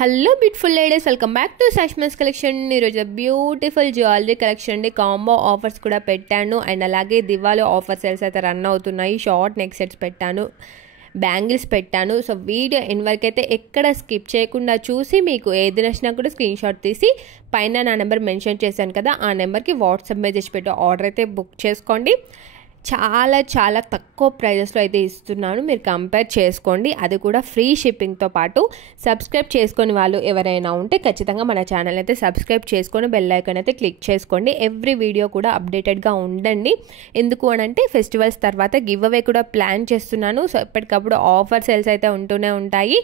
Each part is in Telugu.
Hello beautiful ladies, welcome back to సష్మస్ కలెక్షన్. ఈరోజు బ్యూటిఫుల్ జ్యువెలరీ కలెక్షన్ అండి. కాంబో ఆఫర్స్ కూడా పెట్టాను అండ్ అలాగే దివాళీ ఆఫర్ సేల్స్ అయితే రన్ అవుతున్నాయి. షార్ట్ నెక్ సెట్స్ పెట్టాను, బ్యాంగిల్స్ పెట్టాను. సో వీడియో ఎన్ వరకు అయితే ఎక్కడ స్కిప్ చేయకుండా చూసి మీకు ఏది నచ్చినా కూడా స్క్రీన్ షాట్ తీసి పైన నా నెంబర్ మెన్షన్ చేశాను కదా, ఆ నెంబర్కి వాట్సాప్ మెసేజ్ పెట్టి ఆర్డర్ అయితే బుక్ చేసుకోండి. చాలా చాలా తక్కువ ప్రైజెస్లో అయితే ఇస్తున్నాను, మీరు కంపేర్ చేసుకోండి. అది కూడా ఫ్రీ షిప్పింగ్తో పాటు. సబ్స్క్రైబ్ చేసుకొని వాళ్ళు ఎవరైనా ఉంటే ఖచ్చితంగా మన ఛానల్ అయితే సబ్స్క్రైబ్ చేసుకొని బెల్ ఐకాన్ అయితే క్లిక్ చేసుకోండి. ఎవ్రీ వీడియో కూడా అప్డేటెడ్గా ఉండండి. ఎందుకు అని అంటే ఫెస్టివల్స్ తర్వాత గివ్ అవే కూడా ప్లాన్ చేస్తున్నాను. సో ఎప్పటికప్పుడు ఆఫర్ సేల్స్ అయితే ఉంటూనే ఉంటాయి.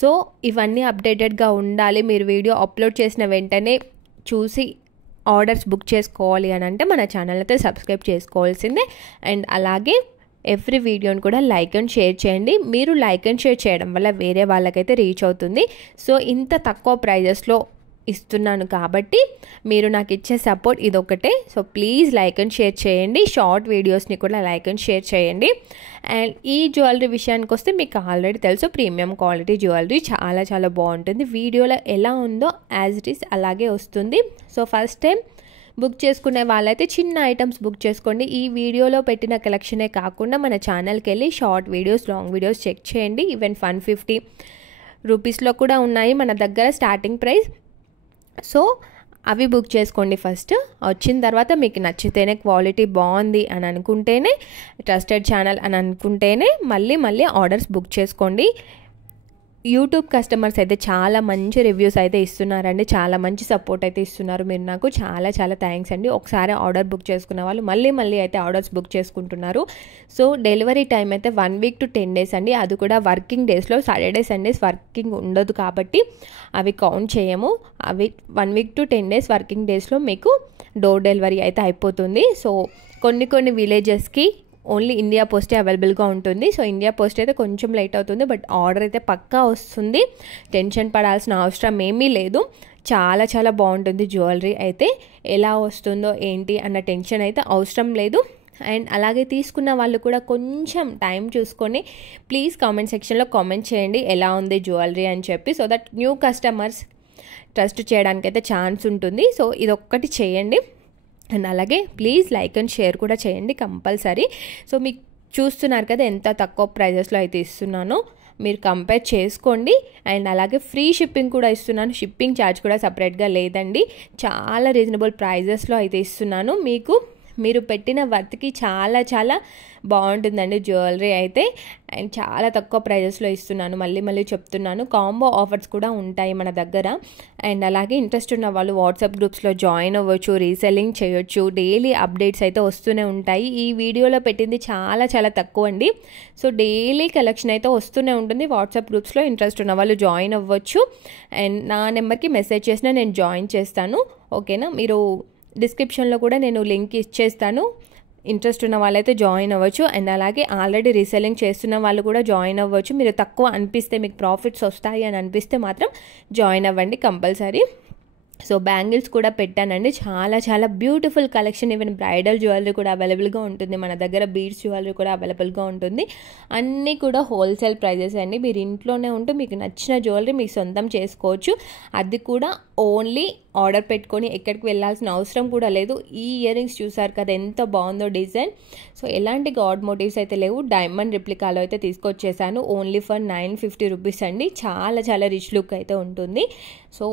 సో ఇవన్నీ అప్డేటెడ్గా ఉండాలి. మీరు వీడియో అప్లోడ్ చేసిన వెంటనే చూసి ఆర్డర్స్ బుక్ చేసుకోవాలి అని అంటే మన ఛానల్ అయితే సబ్స్క్రైబ్ చేసుకోవాల్సిందే. అండ్ అలాగే ఎవ్రీ వీడియోని కూడా లైక్ అండ్ షేర్ చేయండి. మీరు లైక్ అండ్ షేర్ చేయడం వల్ల వేరే వాళ్ళకైతే రీచ్ అవుతుంది. సో ఇంత తక్కువ ప్రైజెస్లో ఇస్తున్నాను కాబట్టి మీరు నాకు ఇచ్చే సపోర్ట్ ఇదొకటే. So please like and share చేయండి. షార్ట్ వీడియోస్ని కూడా లైక్ అండ్ షేర్ చేయండి. అండ్ ఈ జ్యువెలరీ విషయానికి వస్తే మీకు ఆల్రెడీ తెలుసు, ప్రీమియం క్వాలిటీ జ్యువెలరీ చాలా చాలా బాగుంటుంది. వీడియోలో ఎలా ఉందో యాజ్ ఇట్ ఈస్ అలాగే వస్తుంది. సో ఫస్ట్ టైం బుక్ చేసుకునే వాళ్ళైతే చిన్న ఐటమ్స్ బుక్ చేసుకోండి. ఈ వీడియోలో పెట్టిన కలెక్షనే కాకుండా మన ఛానల్కి వెళ్ళి short videos, long videos check చేయండి. ఈవెన్ 150 రూపీస్లో కూడా ఉన్నాయి మన దగ్గర స్టార్టింగ్ ప్రైస్. సో అవి బుక్ చేసుకోండి. ఫస్ట్ వచ్చిన తర్వాత మీకు నచ్చితేనే, క్వాలిటీ బాగుంది అని అనుకుంటేనే, ట్రస్టెడ్ ఛానల్ అని అనుకుంటేనే మళ్ళీ ఆర్డర్స్ బుక్ చేసుకోండి. యూట్యూబ్ కస్టమర్స్ అయితే చాలా మంచి రివ్యూస్ అయితే ఇస్తున్నారండి, చాలా మంచి సపోర్ట్ అయితే ఇస్తున్నారు మీరు నాకు. చాలా చాలా థ్యాంక్స్ అండి. ఒకసారి ఆర్డర్ బుక్ చేసుకున్న వాళ్ళు మళ్ళీ అయితే ఆర్డర్స్ బుక్ చేసుకుంటున్నారు. సో డెలివరీ టైం అయితే 1 week to 10 days అండి. అది కూడా వర్కింగ్ డేస్లో. సాటర్డే సండేస్ వర్కింగ్ ఉండదు కాబట్టి అవి కౌంట్ చేయము. అవి 1 week to 10 days వర్కింగ్ డేస్లో మీకు డోర్ డెలివరీ అయితే అయిపోతుంది. సో కొన్ని విలేజెస్కి ఓన్లీ ఇండియా పోస్టే అవైలబుల్గా ఉంటుంది. సో ఇండియా పోస్ట్ అయితే కొంచెం లేట్ అవుతుంది, బట్ ఆర్డర్ అయితే పక్కా వస్తుంది. టెన్షన్ పడాల్సిన అవసరం ఏమీ లేదు. చాలా చాలా బాగుంటుంది జ్యువెలరీ అయితే. ఎలా వస్తుందో ఏంటి అన్న టెన్షన్ అయితే అవసరం లేదు. అండ్ అలాగే తీసుకున్న వాళ్ళు కూడా కొంచెం టైం చూసుకొని ప్లీజ్ కామెంట్ సెక్షన్లో కామెంట్ చేయండి ఎలా ఉంది జ్యువెలరీ అని చెప్పి. So that new customers trust చేయడానికి అయితే ఛాన్స్ ఉంటుంది. సో ఇదొక్కటి చేయండి. అండ్ అలాగే ప్లీజ్ లైక్ అండ్ షేర్ కూడా చేయండి కంపల్సరీ. సో మీకు చూస్తున్నారు కదా ఎంత తక్కువ ప్రైజెస్లో అయితే ఇస్తున్నానో, మీరు కంపేర్ చేసుకోండి. అండ్ అలాగే ఫ్రీ షిప్పింగ్ కూడా ఇస్తున్నాను. షిప్పింగ్ ఛార్జ్ కూడా సపరేట్గా లేదండి. చాలా రీజనబుల్ ప్రైజెస్లో అయితే ఇస్తున్నాను. మీరు పెట్టిన వర్త్కి చాలా చాలా బాగుంటుందండి జ్యువెలరీ అయితే. అండ్ చాలా తక్కువ ప్రైజెస్లో ఇస్తున్నాను. మళ్ళీ చెప్తున్నాను, కాంబో ఆఫర్స్ కూడా ఉంటాయి మన దగ్గర. అండ్ అలాగే ఇంట్రెస్ట్ ఉన్న వాళ్ళు వాట్సాప్ గ్రూప్స్లో జాయిన్ అవ్వచ్చు, రీసెల్లింగ్ చేయొచ్చు. డైలీ అప్డేట్స్ అయితే వస్తూనే ఉంటాయి. ఈ వీడియోలో పెట్టింది చాలా చాలా తక్కువ అండి. సో డైలీ కలెక్షన్ అయితే వస్తూనే ఉంటుంది. వాట్సాప్ గ్రూప్స్లో ఇంట్రెస్ట్ ఉన్న వాళ్ళు జాయిన్ అవ్వచ్చు. అండ్ నా నెంబర్కి మెసేజ్ చేసినా నేను జాయిన్ చేస్తాను. ఓకేనా? మీరు డిస్క్రిప్షన్లో కూడా నేను లింక్ ఇచ్చేస్తాను. ఇంట్రెస్ట్ ఉన్న వాళ్ళైతే జాయిన్ అవ్వచ్చు. అండ్ అలాగే ఆల్రెడీ రీసెల్లింగ్ చేస్తున్న వాళ్ళు కూడా జాయిన్ అవ్వచ్చు. మీరు తక్కువ అనిపిస్తే, మీకు ప్రాఫిట్స్ వస్తాయి అని అనిపిస్తే మాత్రం జాయిన్ అవ్వండి కంపల్సరీ. సో బ్యాంగిల్స్ కూడా పెట్టానండి. చాలా చాలా beautiful collection. Even bridal jewellery కూడా అవైలబుల్గా ఉంటుంది మన దగ్గర. బీడ్స్ జ్యువెలరీ కూడా అవైలబుల్గా ఉంటుంది. అన్నీ కూడా హోల్సేల్ ప్రైజెస్ అండి. మీరు ఇంట్లోనే ఉంటూ మీకు నచ్చిన జ్యువెలరీ మీకు సొంతం చేసుకోవచ్చు. అది కూడా ఓన్లీ ఆర్డర్ పెట్టుకొని ఎక్కడికి వెళ్ళాల్సిన అవసరం కూడా లేదు. ఈ ఇయర్ రింగ్స్ చూసారు కదా ఎంత బాగుందో డిజైన్. సో ఎలాంటి గాడ్ మోటివ్స్ అయితే లేవు. డైమండ్ రిప్లికాలో అయితే తీసుకొచ్చేసాను. ఓన్లీ ఫర్ 950 రూపీస్ అండి. చాలా చాలా రిచ్ లుక్ అయితే ఉంటుంది. సో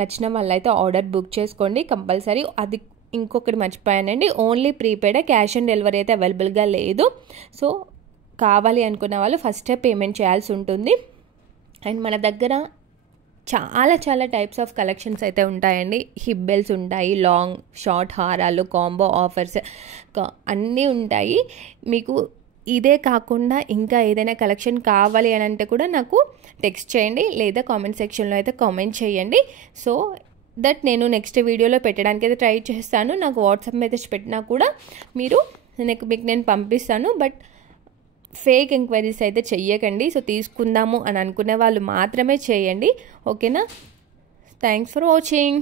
నచ్చిన వాళ్ళైతే ఆర్డర్ బుక్ చేసుకోండి కంపల్సరీ. అది ఇంకొకటి మర్చిపోయానండి, only prepaid, cash on delivery అయితే అవైలబుల్గా లేదు. సో కావాలి అనుకున్న వాళ్ళు ఫస్టే పేమెంట్ చేయాల్సి ఉంటుంది. అండ్ మన దగ్గర చాలా చాలా టైప్స్ ఆఫ్ కలెక్షన్స్ అయితే ఉంటాయండి. హిప్ బెల్స్ ఉంటాయి, లాంగ్ షార్ట్ హారాలు, కాంబో ఆఫర్స్ అన్నీ ఉంటాయి. మీకు ఇదే కాకుండా ఇంకా ఏదైనా కలెక్షన్ కావాలి అని అంటే కూడా నాకు టెక్స్ట్ చేయండి, లేదా కామెంట్ సెక్షన్లో అయితే కామెంట్ చేయండి. సో దట్ నేను నెక్స్ట్ వీడియోలో పెట్టడానికి అయితే ట్రై చేస్తాను. నాకు వాట్సాప్ మెసేజ్ పెట్టినా కూడా మీకు నేను పంపిస్తాను. బట్ ఫేక్ ఎంక్వైరీస్ అయితే చెయ్యకండి. సో తీసుకుందాము అని అనుకునే వాళ్ళు మాత్రమే చేయండి. ఓకేనా? Thanks for watching.